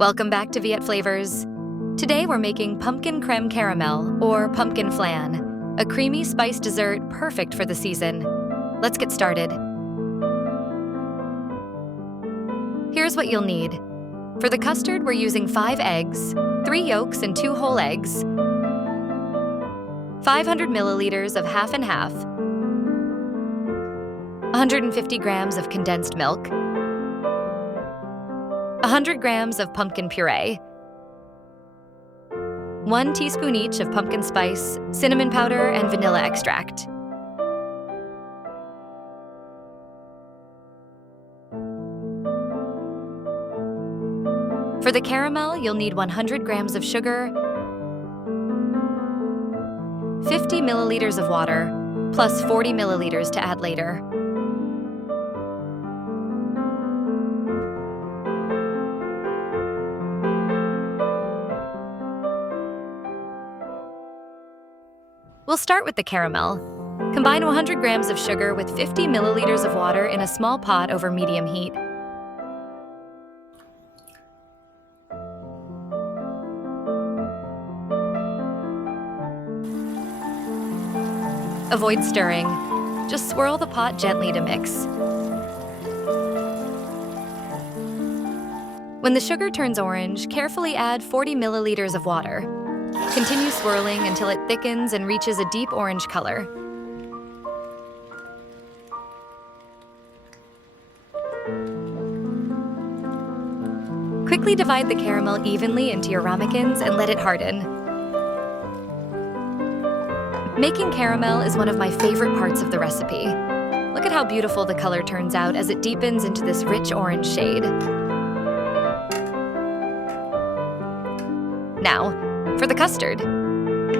Welcome back to Viet Flavors. Today we're making Pumpkin Crème Caramel, or Pumpkin Flan, a creamy spiced dessert perfect for the season. Let's get started. Here's what you'll need. For the custard, we're using 5 eggs, 3 yolks and 2 whole eggs, 500 milliliters of half and half, 150 grams of condensed milk, 100 grams of pumpkin puree, 1 teaspoon each of pumpkin spice, cinnamon powder, and vanilla extract. For the caramel, you'll need 100 grams of sugar, 50 milliliters of water, plus 40 milliliters to add later. We'll start with the caramel. Combine 100 grams of sugar with 50 milliliters of water in a small pot over medium heat. Avoid stirring. Just swirl the pot gently to mix. When the sugar turns orange, carefully add 40 milliliters of water. Continue swirling until it thickens and reaches a deep orange color. Quickly divide the caramel evenly into your ramekins and let it harden. Making caramel is one of my favorite parts of the recipe. Look at how beautiful the color turns out as it deepens into this rich orange shade. Now, for the custard.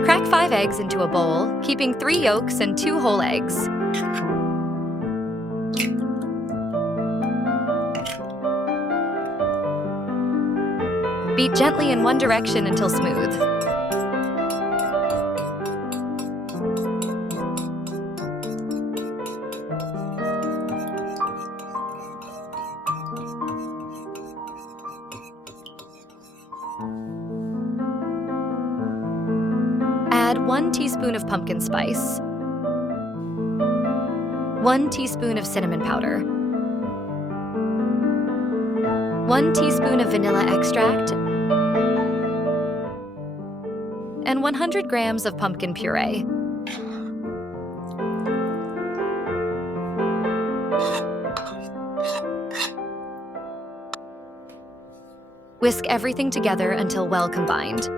Crack 5 eggs into a bowl, keeping 3 yolks and 2 whole eggs. Beat gently in one direction until smooth. Add 1 teaspoon of pumpkin spice, 1 teaspoon of cinnamon powder, 1 teaspoon of vanilla extract, and 100 grams of pumpkin puree. Whisk everything together until well combined.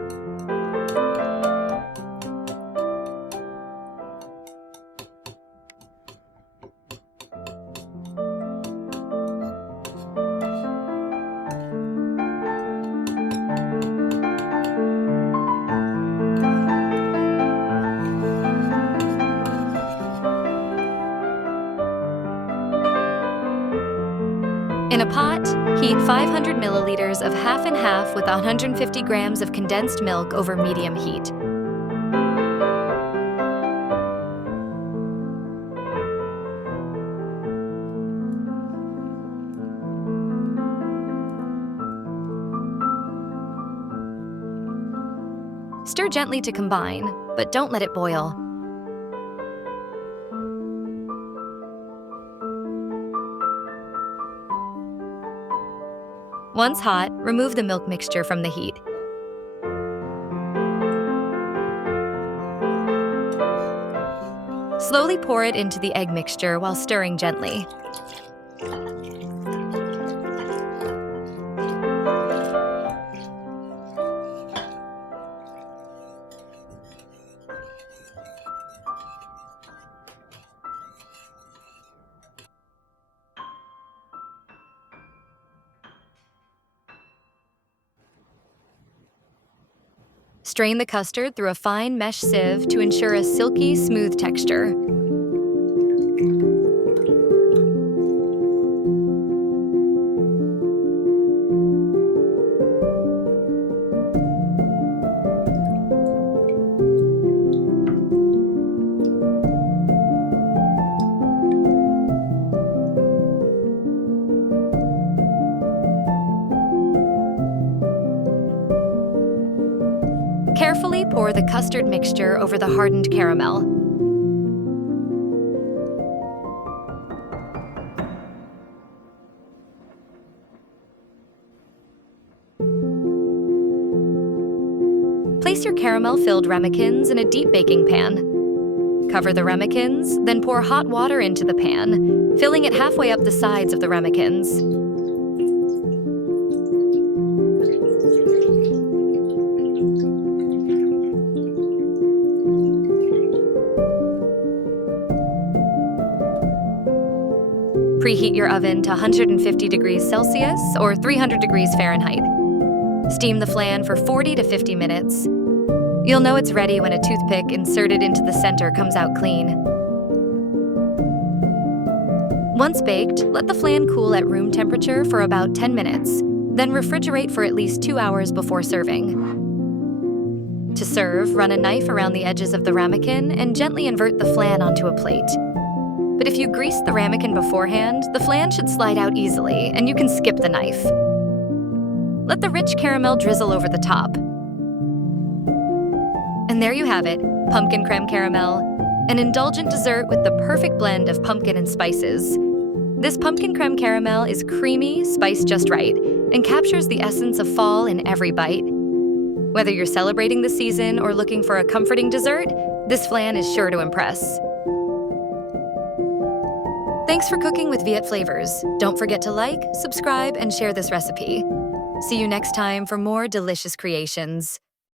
In a pot, heat 500 milliliters of half and half with 150 grams of condensed milk over medium heat. Stir gently to combine, but don't let it boil. Once hot, remove the milk mixture from the heat. Slowly pour it into the egg mixture while stirring gently. Strain the custard through a fine mesh sieve to ensure a silky, smooth texture. Gently pour the custard mixture over the hardened caramel. Place your caramel-filled ramekins in a deep baking pan. Cover the ramekins, then pour hot water into the pan, filling it halfway up the sides of the ramekins. Preheat your oven to 150 degrees Celsius or 300 degrees Fahrenheit. Steam the flan for 40 to 50 minutes. You'll know it's ready when a toothpick inserted into the center comes out clean. Once baked, let the flan cool at room temperature for about 10 minutes, then refrigerate for at least 2 hours before serving. To serve, run a knife around the edges of the ramekin and gently invert the flan onto a plate. But if you grease the ramekin beforehand, the flan should slide out easily, and you can skip the knife. Let the rich caramel drizzle over the top. And there you have it, pumpkin crème caramel, an indulgent dessert with the perfect blend of pumpkin and spices. This pumpkin crème caramel is creamy, spiced just right, and captures the essence of fall in every bite. Whether you're celebrating the season or looking for a comforting dessert, this flan is sure to impress. Thanks for cooking with Viet Flavors. Don't forget to like, subscribe, and share this recipe. See you next time for more delicious creations.